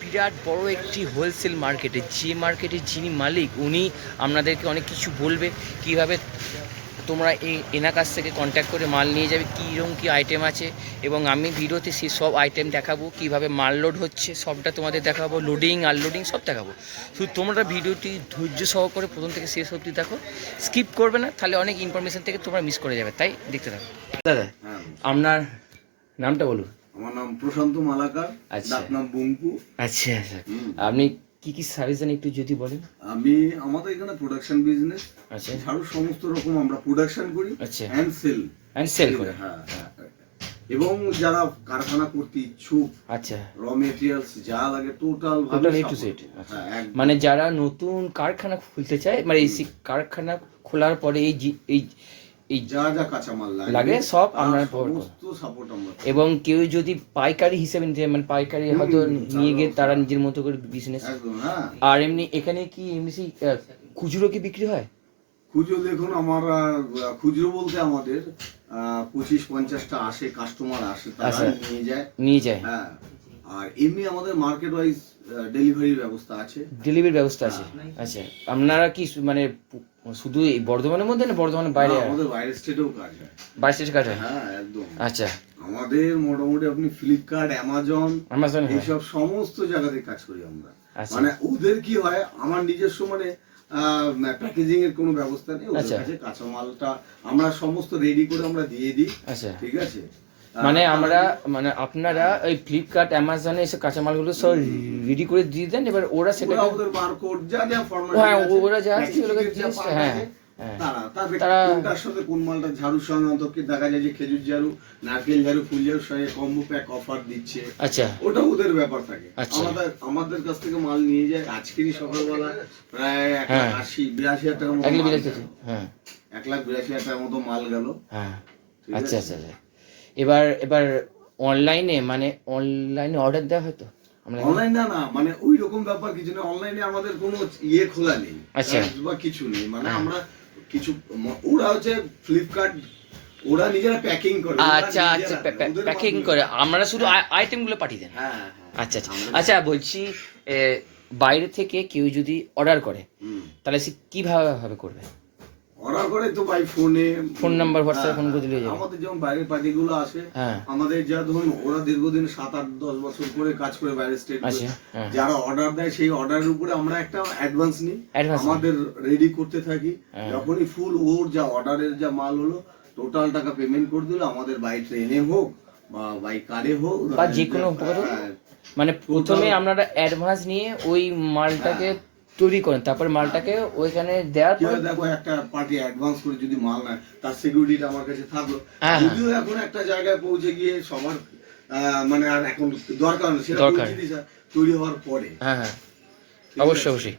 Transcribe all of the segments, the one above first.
বিরাট বড় একটি হোলসেল মার্কেটে যে মার্কেটের যিনি মালিক, উনি আপনাদেরকে অনেক কিছু বলবে, কীভাবে তোমরা এই এনার কাছ থেকে কন্ট্যাক্ট করে মাল নিয়ে যাবে, কীরকম কী আইটেম আছে, এবং আমি ভিডিওতে সেই সব আইটেম দেখাবো, কীভাবে মাল লোড হচ্ছে, সবটা তোমাদের দেখাবো লোডিং আনলোডিং সব দেখাবো। শুধু তোমরা ভিডিওটি ধৈর্য সহকারে প্রথম থেকে শেষ অবধি দেখো স্কিপ করবে না, তাহলে অনেক ইনফরমেশান থেকে তোমরা মিস করে যাবে, তাই দেখতে থাকো। দাদা, আপনার নামটা বলুন। আমার নাম প্রশান্ত মালাকার আচ্ছা। ডাক নাম বঙ্কু আচ্ছা আচ্ছা। আপনি কি কি সার্ভিস দেন একটু যদি বলেন? আমি আমাদের এখানে প্রোডাকশন বিজনেস আচ্ছা। ঝাড়ু সমস্ত রকম আমরা প্রোডাকশন করি আচ্ছা। অ্যান্ড সেল অ্যান্ড সেল করে। হ্যাঁ হ্যাঁ। এবং যারা কারখানা করতে ইচ্ছুক আচ্ছা। র মেটেরিয়ালস যা লাগে টোটাল to Z, আচ্ছা। মানে যারা নতুন কারখানা খুলতে চায় মানে এই কারখানা খোলার পরে এই এই এই যা যা কাঁচামাল লাগে সব আমরা সাপোর্ট এবং কেউ যদি পাইকারি হিসেবে নিতে মানে পাইকারি হয়তো নিয়ে গিয়ে তারা নিজের মতো করে বিজনেস হ্যাঁ। আর এমনি এখানে কি এমনি খুচরো কি বিক্রি হয়? খুচরো দেখুন আমার খুচরো বলতে আমাদের পঁচিশ পঞ্চাশটা আসে কাস্টমার আসে তারা আচ্ছা। নিয়ে যায়। নিয়ে যায়। হ্যাঁ। আর এমনি আমাদের মার্কেট ওয়াইজ ডেলিভারির ব্যবস্থা আছে। ডেলিভারির ব্যবস্থা আছে? আচ্ছা আপনারা কি মানে শুধু এই বর্ধমানের মধ্যে না বর্ধমানের বাইরে আমাদের বাইরের স্টেটেও কাজ হয়। বাইরে স্টেটে কাজ হয়? হ্যাঁ একদম। আচ্ছা। আমাদের মোটামুটি আপনি ফ্লিপকার্ট অ্যামাজন হয়। এইসব সমস্ত জায়গাতে কাজ করি আমরা। আচ্ছা। মানে ওদের কি হয় আমার নিজস্ব মানে প্যাকেজিং এর কোনো ব্যবস্থা নেই। ওদের আচ্ছা। কাছে কাঁচামালটা আমরা সমস্ত রেডি করে আমরা দিয়ে দিই। আচ্ছা। ঠিক আছে? মানে আমরা মানে আপনারা ওই ফ্লিপকার্ট অ্যামাজনে এসে কাঁচামালগুলো সব রেডি করে দিয়ে দেন এবার ওরা সেটা ওদের বারকোড যা যা ফরম্যাট হ্যাঁ, ওরা যা আছে জিনিসটা, হ্যাঁ, হ্যাঁ। তারা কোনটার সাথে কোন মালটা ঝাড়ুর সঙ্গে অন্তত দেখা যায় যে খেজুর ঝাড়ু নারকেল ঝাড়ু ফুল ঝাড়ুর সঙ্গে কম্বো প্যাক অফার দিচ্ছে আচ্ছা ওটা ওদের ব্যাপার থাকে আচ্ছা। আমাদের আমাদের কাছ থেকে মাল নিয়ে যায় আজকেরই সকালবেলা প্রায় এক লাখ হ্যাঁ। আশি বিরাশি হাজার মতো। হ্যাঁ এক লাখ বিরাশি হাজার টাকার মতো মাল গেল হ্যাঁ আচ্ছা? আচ্ছা আচ্ছা এবার এবার অনলাইনে মানে অনলাইনে অর্ডার দেওয়া হয়তো অনলাইন না না মানে ওই রকম ব্যাপার কিছু নেই অনলাইনে আমাদের কোনো ইয়ে খোলা নেই। আচ্ছা। বা কিছু নেই। মানে হ্যাঁ। আমরা কিছু ওরা হচ্ছে ফ্লিপকার্ট ওরা নিজেরা প্যাকিং করে আচ্ছা আচ্ছা প্যাকিং করে। আমরা শুধু আইটেমগুলো পাঠিয়ে দেন। হ্যাঁ হ্যাঁ। আচ্ছা আচ্ছা। আচ্ছা বলছি বাইরে থেকে কেউ যদি অর্ডার করে তাহলে সে কীভাবে ভাবে করবে? অর্ডার করে তো বাই ফোনে ফোন নাম্বার, হোয়াটসঅ্যাপে ফোন করে। আমাদের যেমন বাইরের পার্টিগুলো আসে হ্যাঁ আমাদের যা ধরুন ওরা দীর্ঘদিন সাত আট দশ বছর করে কাজ করে বাইরের স্টেট হ্যাঁ যারা অর্ডার দেয় সেই অর্ডারের উপরে আমরা একটা অ্যাডভান্স নিই আমাদের রেডি করতে থাকি হ্যাঁ। যখনই ফুল ওর যা অর্ডারের যা মাল হলো টোটাল টাকা পেমেন্ট করে দিল আমাদের বাই ট্রেনে হোক বা বাই কারে হোক বা যে কোনো। হ্যাঁ, মানে প্রথমে আপনারা অ্যাডভান্স নিয়ে ওই মালটাকে তৈরি করেন তারপর মালটাকে ওইখানে দেওয়ার পর দেখো একটা পার্টি অ্যাডভান্স করে যদি মাল নেয় তার সিকিউরিটিটা আমার কাছে থাকল। হ্যাঁ, হ্যাঁ। যদিও এখন একটা জায়গায় পৌঁছে গিয়ে সবার মানে আর এখন দরকার নেই সেটা দরকার। তৈরি হওয়ার পরে। হ্যাঁ হ্যাঁ। অবশ্যই অবশ্যই।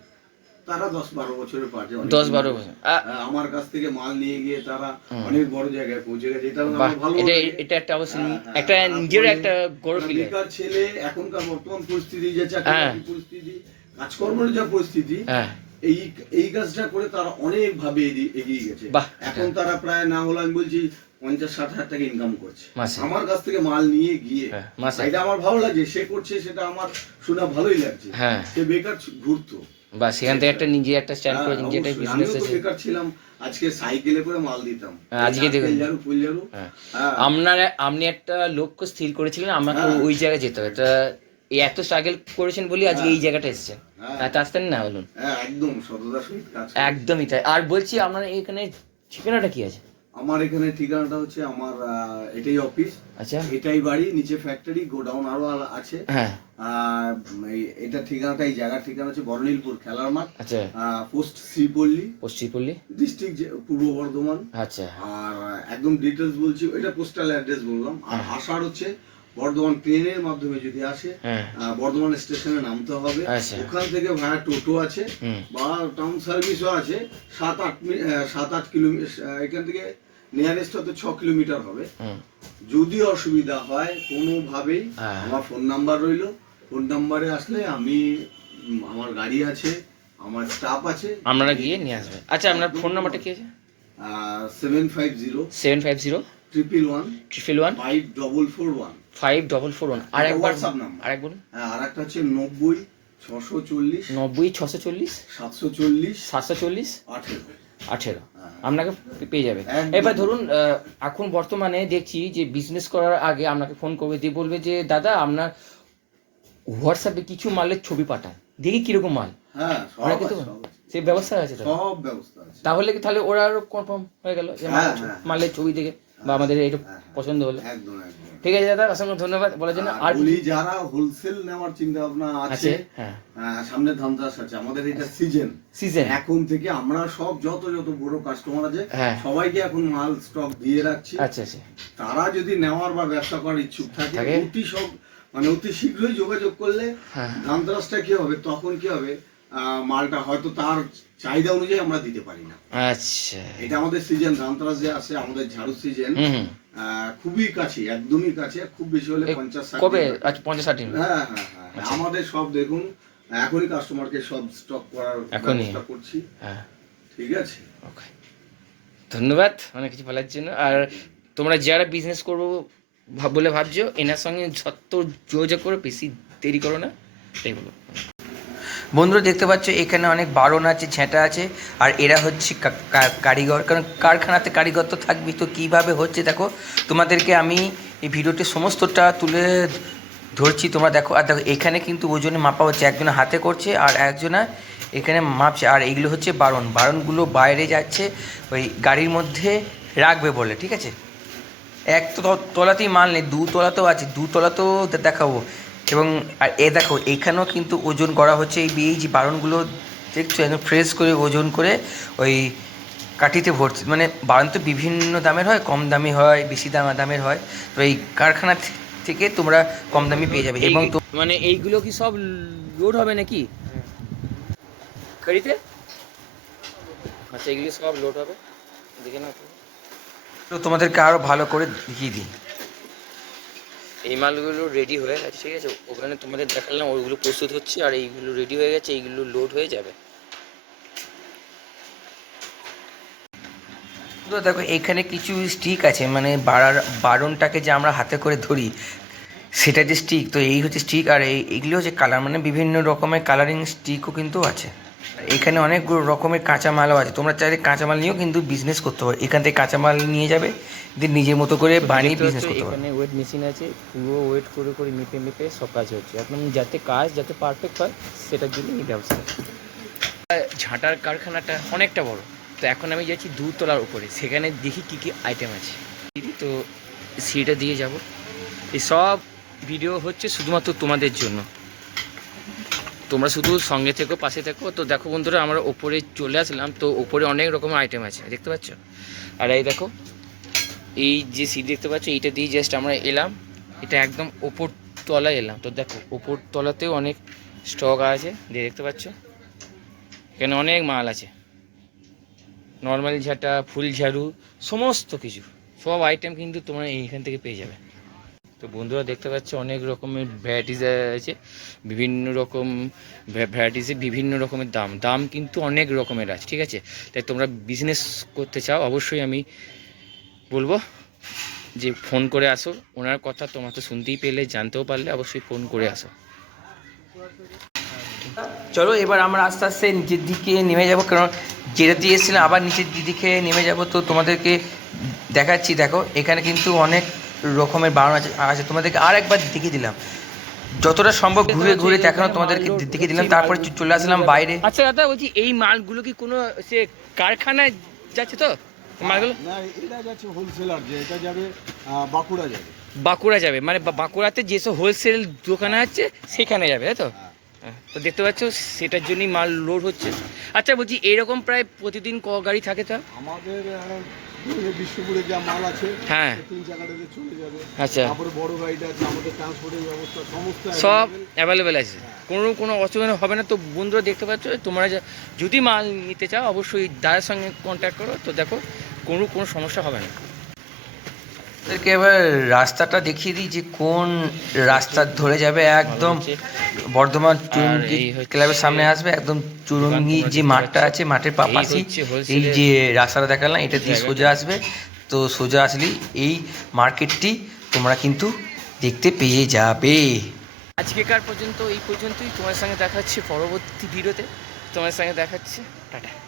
তারা দশ বারো বছরের পার্টি দশ বারো বছর। আমার কাছ থেকে মাল নিয়ে গিয়ে তারা অনেক বড় জায়গায় পৌঁছে গেছে এটা ভালো এটা এটা একটা অবশ্যই হ্যাঁ, হ্যাঁ। একটা নিজের একটা গর্ব ছেলে এখনকার বর্তমান পরিস্থিতি যে চাকরি হ্যাঁ। পরিস্থিতি কাজকর্মের যা পরিস্থিতি হ্যাঁ। এই এই কাজটা করে তারা অনেক ভাবে এগিয়ে গেছে। এখন তারা প্রায় না হলে আমি বলছি পঞ্চাশ ষাট হাজার টাকা ইনকাম করছে। আমার কাছ থেকে মাল নিয়ে গিয়ে হ্যাঁ। এটা আমার ভালো লাগছে সে করছে সেটা আমার শোনা ভালোই লাগছে। হ্যাঁ। সে বেকার ঘুরতো। বা সেখান থেকে একটা নিজে একটা স্ট্যান্ড করে নিজে একটা বিজনেস আছে বেকার ছিলাম আজকে সাইকেলে করে মাল দিতাম। আজকে দেখুন। আপনার আপনি একটা লক্ষ্য স্থির করেছিলেন আমাকে। ওই জায়গায় যেতে হবে। তা এই এত স্ট্রাগল করেছেন বলি আজকে এই জায়গাটা এসেছেন। হ্যাঁ। হ্যাঁ আসতেন না বলুন। হ্যাঁ একদম সততা সহিত কাজ একদমই তাই। আর বলছি আপনার এখানে ঠিকানাটা কি আছে? আমার এখানে ঠিকানাটা হচ্ছে আমার এটাই অফিস আচ্ছা। এটাই বাড়ি নিচে ফ্যাক্টরি গোডাউন আরও আছে। হ্যাঁ। এটা ঠিকানাটা এই জায়গার ঠিকানা হচ্ছে বরনীলপুর খেলার মাঠ। আচ্ছা। পোস্ট শ্রীপল্লী। পশ্চিমপল্লী ডিস্ট্রিক্ট পূর্ব বর্ধমান। আচ্ছা। আর একদম ডিটেলস বলছি এটা পোস্টাল অ্যাড্রেস বললাম। আর আসার হচ্ছে বর্ধমান ট্রেনের মাধ্যমে যদি আসে হ্যাঁ। বর্ধমান স্টেশনে নামতে হবে। আচ্ছা। ওখান থেকে ভাড়া টোটো আছে বা টাউন সার্ভিসও আছে। সাত আট সাত আট কিলোমিটার এখান থেকে নিয়ারেস্ট হয়তো ছ কিলোমিটার হবে। যদি অসুবিধা হয় কোনোভাবেই হ্যাঁ। আমার ফোন নাম্বার রইল। ফোন নাম্বারে আসলে আমি আমার গাড়ি আছে আমার স্টাফ আছে। আপনারা গিয়ে নিয়ে আসবেন। আচ্ছা আপনার ফোন নাম্বারটা কি আছে? Seven five zero seven five zero triple one triple one five double four one five double four one আর একবার আর এক বলুন। হ্যাঁ আর একটা হচ্ছে নব্বই ছশো চল্লিশ। নব্বই ছশো চল্লিশ? সাতশো চল্লিশ। সাতশো চল্লিশ? আঠেরো। আঠেরো। হ্যাঁ। আপনাকে পেয়ে যাবে। এবার ধরুন এখন বর্তমানে দেখছি যে বিজনেস করার আগে আপনাকে ফোন করবে দিয়ে বলবে যে দাদা আপনার হোয়াটসঅ্যাপে কিছু মালের ছবি পাঠান। দেখি কীরকম মাল। হ্যাঁ। সেই ব্যবস্থা আছে সব ব্যবস্থা আছে। তাহলে কি তাহলে ওরা আরও কনফার্ম হয়ে গেল যে হ্যাঁ, মালের। ছবি- দেখে বা আমাদের এটা। পছন্দ হলো। একদম একদম। ঠিক আছে দাদা অসংখ্য ধন্যবাদ। বলার জন্য আর আর বলি যারা হোলসেল নেওয়ার চিন্তা ভাবনা আছে হ্যাঁ। আহ, সামনে ধানচাষ আছে আমাদের এটা সিজন সিজন এখন থেকে আমরা সব যত যত বড় কাস্টমার আছে হ্যাঁ। সবাইকে এখন মাল স্টক দিয়ে রাখছি। আচ্ছা আচ্ছা। তারা যদি নেওয়ার বা ব্যবসা করার ইচ্ছুক থাকে? অতি সব মানে অতি শীঘ্রই যোগাযোগ করলে হ্যাঁ। ধানতেরাসটা কি হবে তখন কি হবে? মালটা হয়তো তার চাহিদা অনুযায়ী আমরা দিতে পারি না। আচ্ছা। এটা আমাদের সিজন ধানতেরাস যে আছে আমাদের ঝাড়ু সিজন খুবই কাছে একদমই কাছে খুব বেশি হলে পঞ্চাশ কবে? আচ্ছা পঞ্চাশ ষাট হ্যাঁ হ্যাঁ হ্যাঁ আচ্ছা। আমাদের সব দেখুন এখনই কাস্টমারকে সব স্টক করার এখনই? ব্যবস্থা করছি। হ্যাঁ। ঠিক আছে? ওকে ধন্যবাদ অনেক কিছু বলার জন্য। আর তোমরা যারা বিজনেস করব ভাব- বলে ভাবছ এনার সঙ্গে যত যোগাযোগ করো বেশি দেরি করো না। তাই বলো বন্ধুরা দেখতে পাচ্ছ, এখানে অনেক বারণ আছে ঝেঁটা আছে, আর এরা হচ্ছে কারিগর। কারণ কারখানাতে কারিগর তো থাকবেই তো কীভাবে হচ্ছে দেখো, তোমাদেরকে আমি এই ভিডিওতে সমস্তটা তুলে ধরছি, তোমরা দেখো। আর দেখো, এখানে কিন্তু ওজনে মাপা হচ্ছে, একজনে হাতে করছে আর একজনা এখানে মাপছে। আর এইগুলো হচ্ছে বারণ। বারণগুলো বাইরে যাচ্ছে, ওই গাড়ির মধ্যে রাখবে বলে, ঠিক আছে? এক তো তলাতেই মাল নেই, দু তলাতেও আছে, দু তলাতেও দে- দেখাবো। এবং আর এ দেখো এখানেও কিন্তু ওজন করা হচ্ছে এই যে বারণগুলো দেখছ একদম ফ্রেশ করে ওজন করে ওই কাঠিতে ভর্তি মানে বারণ তো বিভিন্ন দামের হয় কম দামি হয় বেশি দাম দামের হয় তো এই কারখানা থেকে তোমরা কম দামি পেয়ে যাবে। এবং মানে এইগুলো কি সব লোড হবে নাকি? গাড়িতে আচ্ছা এগুলো সব লোড হবে? দেখে না তো। তোমাদেরকে আরও ভালো করে দেখিয়ে দিই। এই মালগুলো রেডি হয়ে গেছে, ঠিক আছে? ওখানে তোমাদের দেখালাম ওইগুলো প্রস্তুত হচ্ছে আর এইগুলো রেডি হয়ে গেছে, এইগুলো লোড হয়ে যাবে। তো দেখো, এখানে কিছু স্টিক আছে মানে বাড়ার বারণটাকে যে আমরা হাতে করে ধরি, সেটা যে স্টিক তো এই হচ্ছে স্টিক আর এই, এগুলো হচ্ছে কালার মানে বিভিন্ন রকমের কালারিং স্টিকও কিন্তু আছে। এখানে অনেক রকমের কাঁচামালও আছে। তোমরা চাইলে কাঁচামাল নিয়েও কিন্তু বিজনেস করতে পারো। এখান থেকে কাঁচামাল নিয়ে যাবে দিয়ে নিজের মতো করে বানিয়ে বিজনেস করতে পারো। এখানে ওয়েট মেশিন আছে পুরো ওয়েট করে করে মেপে মেপে সব কাজ হচ্ছে। একদম যাতে কাজ যাতে পারফেক্ট হয় সেটার জন্য এই ব্যবস্থা। ঝাঁটার কারখানাটা অনেকটা বড়। তো এখন আমি যাচ্ছি দুতলার উপরে। সেখানে দেখি কি কি আইটেম আছে। তো সিঁড়িটা দিয়ে যাব। এই সব ভিডিও হচ্ছে শুধুমাত্র তোমাদের জন্য। তোমরা শুধু সঙ্গে থেকো, পাশে থেকো। তো দেখো বন্ধুরা, আমরা ওপরে চলে আসলাম। তো ওপরে অনেক রকমের আইটেম আছে, দেখতে পাচ্ছ? আর এই দেখো, এই যে সিট দেখতে পাচ্ছ, এইটা দিয়ে জাস্ট আমরা এলাম। এটা একদম ওপর তলায় এলাম। তো দেখো, ওপর তলাতেও অনেক স্টক আছে। দিয়ে দেখতে পাচ্ছ? এখানে অনেক মাল আছে। নর্মাল ঝাঁটা, ফুল ঝাড়ু, সমস্ত কিছু। সব আইটেম কিন্তু তোমরা এইখান থেকে পেয়ে যাবে। তো বন্ধুরা দেখতে পাচ্ছ অনেক রকমের ভ্যারাইটিস আছে, বিভিন্ন রকম ভ্যারাইটিসে বিভিন্ন রকমের দাম। দাম কিন্তু অনেক রকমের আছে, ঠিক আছে? তাই তোমরা বিজনেস করতে চাও, অবশ্যই আমি বলব যে ফোন করে আসো। ওনার কথা তোমরা তো শুনতেই পেলে, জানতেও পারলে, অবশ্যই ফোন করে আসো। চলো, এবার আমরা আস্তে আস্তে নিচের দিকে নেমে যাব, কারণ যেটা দিয়ে এসেছিলাম, আবার নিচের দিকে নেমে যাব। তো তোমাদেরকে দেখাচ্ছি, দেখো, এখানে কিন্তু অনেক রকমের বারণ আছে আছে। তোমাদেরকে আর একবার দেখিয়ে দিলাম। যতটা সম্ভব ঘুরে ঘুরে দেখানো তোমাদেরকে দেখিয়ে দিলাম তারপরে চলে আসলাম বাইরে। আচ্ছা দাদা বলছি এই মালগুলো কি কোনো সে কারখানায় যাচ্ছে তো? মালগুলো? না এটা যাচ্ছে হোলসেলার যে এটা যাবে বাঁকুড়া যাবে। বাঁকুড়া যাবে মানে বাঁকুড়াতে যেসব হোলসেল দোকান আছে সেখানে যাবে তাই তো? হ্যাঁ, তো দেখতে পাচ্ছ সেটার জন্যই মাল লোড হচ্ছে। আচ্ছা বলছি এরকম প্রায় প্রতিদিন ক গাড়ি থাকে তো? আমাদের বিষ্ণুপুরে যা মাল আছে হ্যাঁ। তিন চাকাটাতে চলে যাবে আচ্ছা। তারপরে বড় গাড়িটা আছে আমাদের ট্রান্সপোর্টের ব্যবস্থা সমস্ত সব অ্যাভেলেবেল আছে। কোনো কোনো অসুবিধা হবে না। তো বন্ধুরা দেখতে পাচ্ছ তোমরা যা- যদি মাল নিতে চাও অবশ্যই দাদার সঙ্গে কন্ট্যাক্ট করো। তো দেখো কোনো কোনো সমস্যা হবে না। তাদেরকে এবার রাস্তাটা দেখিয়ে দিই যে কোন রাস্তা ধরে যাবে একদম বর্ধমান চুরুঙ্গি ক্লাবের সামনে আসবে একদম চুরুঙ্গি যে মাঠটা আছে মাঠের পা- এই যে রাস্তাটা দেখালাম এটা দিয়ে সোজা আসবে। তো সোজা আসলেই এই মার্কেটটি তোমরা কিন্তু দেখতে পেয়ে যাবে। আজকেকার পর্যন্ত এই পর্যন্তই। তোমার সঙ্গে দেখা হচ্ছে পরবর্তী ভিডিওতে। তোমার সঙ্গে দেখা হচ্ছে। টাটা।